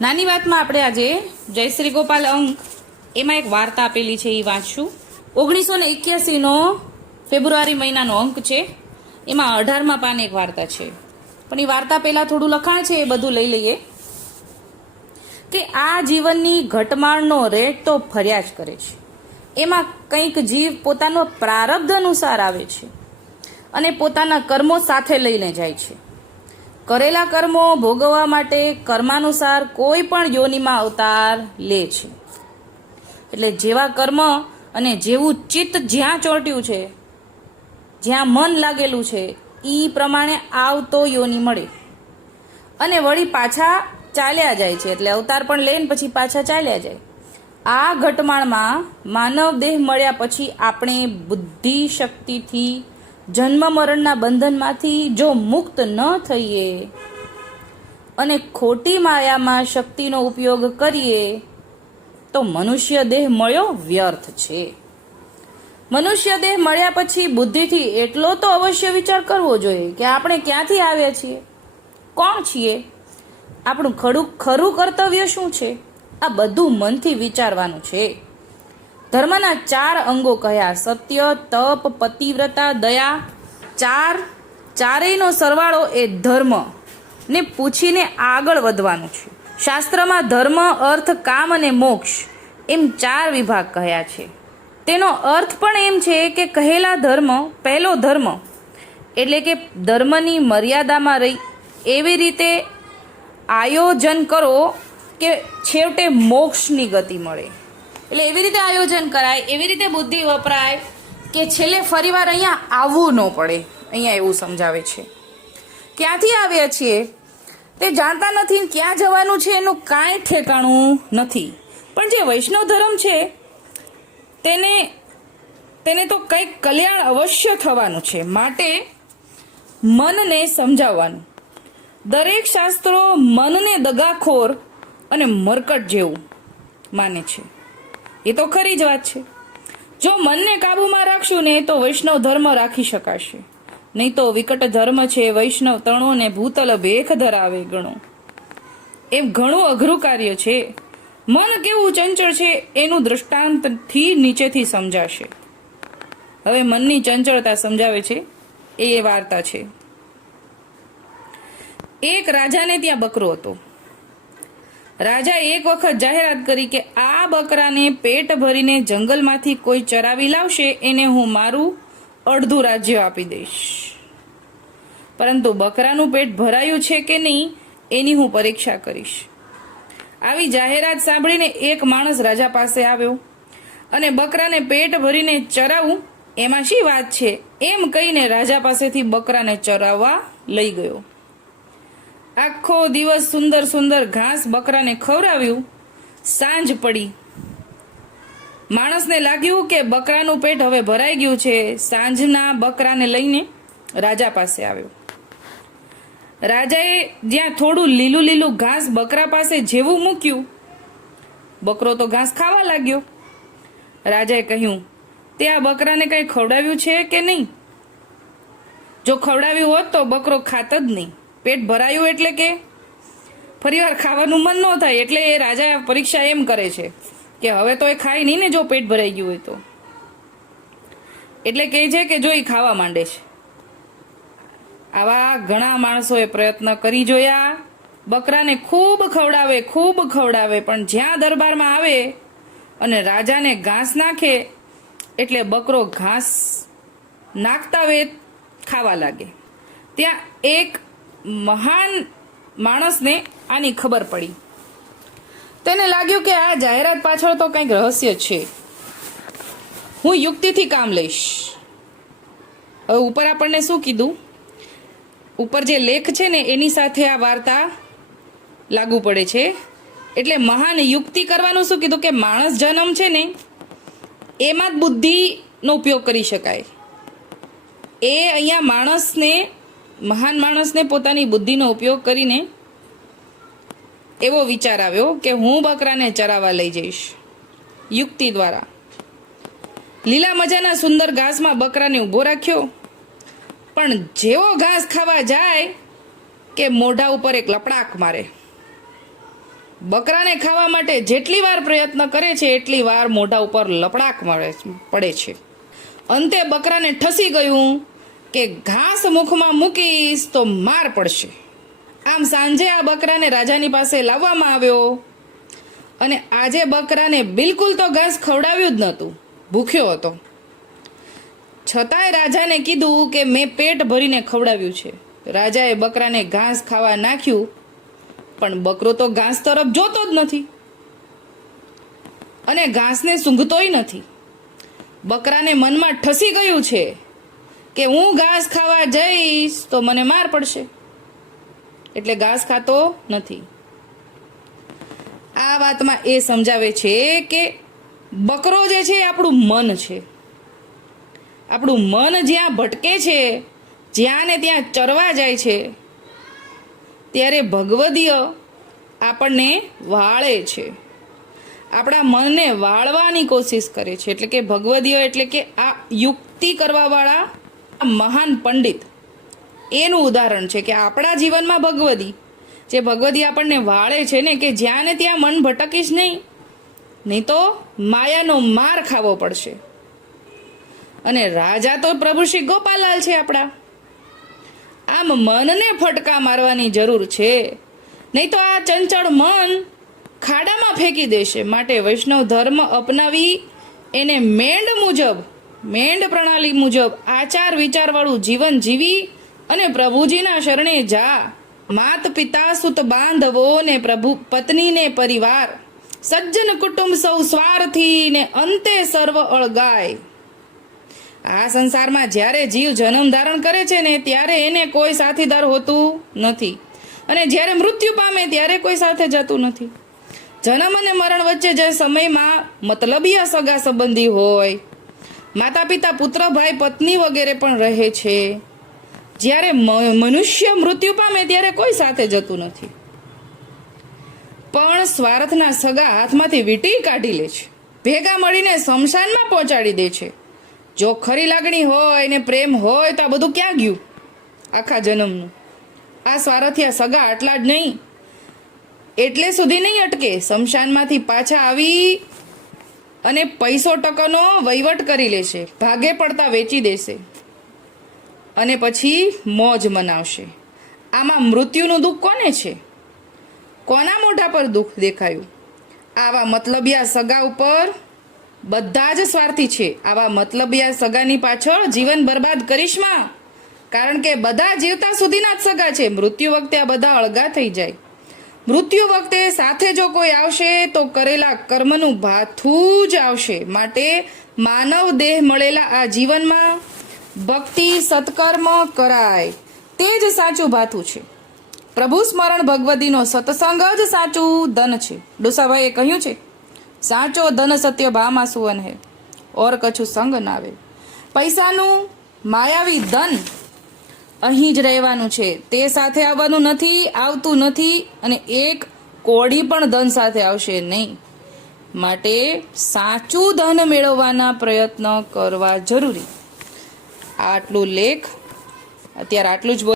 નાની વાતમાં આપણે આજે જયશ્રી ગોપાલ અંક એમાં એક વાર્તા આપેલી છે, એ વાંચશું. 1981નો ફેબ્રુઆરી મહિનાનો અંક છે. એમાં 18મા પાને એક વાર્તા છે, પણ એ વાર્તા પહેલા થોડું લખાણ છે, એ બધું લઈ લઈએ. કે આ જીવનની ઘટમાળનો રેટ તો ફર્યા જ કરે છે. એમાં કંઈક જીવ પોતાનો પ્રારબ્ધ અનુસાર આવે છે અને પોતાના કર્મો સાથે લઈને જાય છે. કરેલા કર્મો ભોગવવા માટે કર્માનુસાર કોઈ પણ યોનિમાં અવતાર લે છે. એટલે જેવા કર્મ અને જેવું ચિત્ત જ્યાં ચોંટ્યું છે, જ્યાં મન લાગેલું છે, એ પ્રમાણે આવતો યોનિ મળે અને વળી પાછા ચાલ્યા જાય છે. એટલે અવતાર પણ લે ને પછી પાછા ચાલ્યા જાય. આ ઘટમાળમાં માનવ દેહ મળ્યા પછી આપણે બુદ્ધિ શક્તિથી જન્મ મરણના બંધનમાંથી જો મુક્ત ન થઈએ અને ખોટી માયામાં શક્તિનો ઉપયોગ કરીએ તો મનુષ્ય દેહ મળ્યો વ્યર્થ છે. મનુષ્ય દેહ મળ્યા પછી બુદ્ધિથી એટલો તો અવશ્ય વિચાર કરવો જોઈએ કે આપણે ક્યાંથી આવ્યા છીએ, કોણ છીએ, આપણું ખરું કર્તવ્ય શું છે. આ બધું મનથી વિચારવાનું છે. ધર્મના 4 અંગો કયા? સત્ય, તપ, પતિવ્રતા, દયા. ચારેયનો સરવાળો એ ધર્મ ને પૂછીને આગળ વધવાનું છે. શાસ્ત્રમાં ધર્મ, અર્થ, કામ અને મોક્ષ એમ 4 વિભાગ કહ્યા છે. તેનો અર્થ પણ એમ છે કે કહેલા ધર્મ, પહેલો ધર્મ એટલે કે ધર્મની મર્યાદામાં રહી એવી રીતે આયોજન કરો કે છેવટે મોક્ષની ગતિ મળે. એટલે એવી રીતે આયોજન કરાય, એવી રીતે બુદ્ધિ વપરાય કે છેલ્લે ફરીવાર અહીંયા આવવું ન પડે. અહીંયા એવું સમજાવે છે. ક્યાંથી આવ્યા છીએ તે જાણતા નથી, ક્યાં જવાનું છે એનું કાંઈ ઠેકાણું નથી. પણ જે વૈષ્ણવ ધર્મ છે તેને તો કંઈક કલ્યાણ અવશ્ય થવાનું છે, માટે મનને સમજાવવાનું. દરેક શાસ્ત્રો મનને દગાખોર અને મરકટ જેવું માને છે. એ તો ખરી જ વાત છે. જો મનને કાબૂમાં રાખશું ને તો વૈષ્ણવ ધર્મ રાખી શકાશે, નહીં તો વિકટ ધર્મ છે વૈષ્ણવ તણો ને ભૂતલ ભેખ ધરાવે ગણો. એમ ઘણું અઘરું કાર્ય છે. મન કેવું ચંચળ છે એનું દૃષ્ટાંતથી નીચેથી સમજાશે. હવે મનની ચંચળતા સમજાવે છે એ વાર્તા છે. એક રાજાને ત્યાં બકરો હતો. રાજાએ એક વખત જાહેરાત કરી કે આ બકરાને પેટ ભરીને જંગલમાંથી કોઈ ચરાવી લાવશે એને હું મારું અડધું રાજ્ય આપી દઈશ. પરંતુ બકરાનું પેટ ભરાયું છે કે નહીં એની હું પરીક્ષા કરીશ. આવી જાહેરાત સાંભળીને એક માણસ રાજા પાસે આવ્યો અને બકરાને પેટ ભરીને ચરાવું એમાં શી વાત છે એમ કહીને રાજા પાસેથી બકરાને ચરાવવા લઈ ગયો. આખો દિવસ સુંદર સુંદર ઘાસ બકરાને ખવડાવ્યું. સાંજ પડી. માણસને લાગ્યું કે બકરાનું પેટ હવે ભરાઈ ગયું છે. સાંજના બકરાને લઈને રાજા પાસે આવ્યો. રાજાએ જ્યાં થોડું લીલું લીલું ઘાસ બકરા પાસે જેવું મૂક્યું, બકરો તો ઘાસ ખાવા લાગ્યો. રાજાએ કહ્યું, તે આ બકરાને કંઈ ખવડાવ્યું છે કે નહીં? જો ખવડાવ્યું હોત તો બકરો ખાત જ નહીં. પેટ ભરાયું એટલે કે ફરીવાર ખાવાનું મન ન થાય. એટલે એ રાજા પરીક્ષા એમ કરે છે કે હવે તો એ ખાય નહીં ને જો પેટ ભરાઈ ગયું હોય તો. એટલે કહે છે કે જો એ ખાવા માંડે છે. આવા ઘણા માણસોએ પ્રયત્ન કરી જોયા. બકરાને ખૂબ ખવડાવે, પણ જ્યાં દરબારમાં આવે અને રાજાને ઘાસ નાખે એટલે બકરો ઘાસ નાખતા વેત ખાવા લાગે. ત્યાં એક મહાન માણસને આની ખબર પડી. તેને લાગ્યું કે આ જાહેરાત પાછળ તો કંઈક રહસ્ય છે. હું યુક્તિથી કામ લઈશ. હવે ઉપર આપણને શું કીધું? ઉપર જે લેખ છે ને એની સાથે આ વાર્તા લાગુ પડે છે. એટલે મહાન યુક્તિ કરવાનું શું કીધું કે માણસ જન્મ છે ને એમાં જ બુદ્ધિનો ઉપયોગ કરી શકાય. એ અહીંયા મહાન માણસને પોતાની બુદ્ધિનો ઉપયોગ કરીને એવો વિચાર આવ્યો કે હું બકરાને ચરાવવા લઈ જઈશ યુક્તિ દ્વારા. લીલા મજાના સુંદર ઘાસમાં બકરાને ઊભો રાખ્યો, પણ જેવો ઘાસ ખાવા જાય કે મોઢા ઉપર એક લપડાક મારે. બકરાને ખાવા માટે જેટલી વાર પ્રયત્ન કરે છે એટલી વાર મોઢા ઉપર લપડાક પડે છે. અંતે બકરાને ઠસી ગયું કે ઘાસ મુખમાં મૂકીશ તો માર પડશે. આમ સાંજે આ બકરાને રાજાની પાસે લાવવામાં આવ્યો અને આજે બકરાને બિલકુલ તો ઘાસ ખવડાવ્યું જ નહોતું, ભૂખ્યો હતો. છતાંય રાજાને કીધું કે મેં પેટ ભરીને ખવડાવ્યું છે. રાજાએ બકરાને ઘાસ ખાવા નાખ્યું, પણ બકરો તો ઘાસ તરફ જોતો જ નથી અને ઘાસને સૂંઘતોય નથી. બકરાને મનમાં ઠસી ગયું છે કે હું ઘાસ ખાવા જઈશ તો મને માર પડશે, એટલે ઘાસ ખાતો નથી. આ વાતમાં એ સમજાવે છે કે બકરો જે છે એ આપણું મન છે. આપણું મન જ્યાં ભટકે છે, જ્યાં ને ત્યાં ચરવા જાય છે, ત્યારે ભગવદીય આપણને વાળે છે, આપણા મનને વાળવાની કોશિશ કરે છે. એટલે કે ભગવદીય એટલે કે આ યુક્તિ કરવાવાળા મહાન પંડિત, એનું ઉદાહરણ છે કે આપણા જીવનમાં ભગવદી જે ભગવદી આપણને વાળે છે ને, કે જ્યાં ને ત્યાં મન ભટકીશ નહીં તો માયાનો માર ખાવો પડશે. અને રાજા તો પ્રભુ શ્રી ગોપાલાલ છે આપણા. આમ મનને ફટકા મારવાની જરૂર છે, નહીં તો આ ચંચળ મન ખાડામાં ફેંકી દેશે. માટે વૈષ્ણવ ધર્મ અપનાવી એને મેંડ પ્રણાલી મુજબ આચાર વિચારવાળું જીવન જીવી અને પ્રભુજીના શરણે જા. માત પિતા સુત બાંધવો ને પ્રભુ પત્ની ને પરિવાર, સજ્જન કુટુંબ સૌ સ્વાર્થી ને અંતે સર્વ અળગાય. આ સંસારમાં જ્યારે જીવ જન્મ ધારણ કરે છે ને, ત્યારે એને કોઈ સાથીદાર હોતું નથી, અને જ્યારે મૃત્યુ પામે ત્યારે કોઈ સાથે જતું નથી. જન્મ અને મરણ વચ્ચે જે સમયમાં મતલબીય સગા સંબંધી હોય, માતા પિતા પુત્ર ભાઈ પત્ની વગેરે પણ રહે છે, જ્યારે મનુષ્ય મૃત્યુ પામે ત્યારે કોઈ સાથે જતું નથી. પણ સ્વાર્થના સગા હાથમાંથી વીંટી કાઢી લે છે, ભેગા મળીને સ્મશાનમાં પહોંચાડી દે છે. જો ખરી લાગણી હોય ને પ્રેમ હોય તો આ બધું ક્યાં ગયું આખા જન્મનું? આ સ્વાર્થિયા સગા આટલા જ નહીં, એટલે સુધી નહીં અટકે, સ્મશાનમાંથી પાછા આવી અને પૈસો ટકાનો વહીવટ કરી લેશે, ભાગે પડતા વેચી દેશે અને પછી મોજ મનાવશે. આમાં મૃત્યુનું દુઃખ કોને છે? કોના મોઢા પર દુઃખ દેખાયું? આવા મતલબિયા સગા ઉપર બધા જ સ્વાર્થી છે. આવા મતલબિયા સગાની પાછળ જીવન બરબાદ કરીશમાં, કારણ કે બધા જીવતા સુધીના જ સગા છે. મૃત્યુ વખતે આ બધા અળગા થઈ જાય. મૃત્યુ વખતે સાથે જો કોઈ આવશે તો કરેલા કર્મનું ભાથું જ આવશે. માટે માનવ દેહ મળેલા આ જીવનમાં ભક્તિ સત્કર્મ કરાય, તે જ સાચું ભાથું છે. પ્રભુ સ્મરણ ભગવદીનો સત્સંગ જ સાચું ધન છે. ડોસાભાઈએ કહ્યું છે, સાચો ધન સત્ય ભામાં સુવન હે ઓર કછું સંગ નાવે. પૈસાનું માયાવી ધન અહીં જ રહેવાનું છે, તે સાથે આવવાનું નથી, આવતું નથી, અને એક કોડી પણ ધન સાથે આવશે નહીં. માટે સાચું ધન મેળવવાના પ્રયત્ન કરવા જરૂરી. આટલું લેખ અત્યારે આટલું જ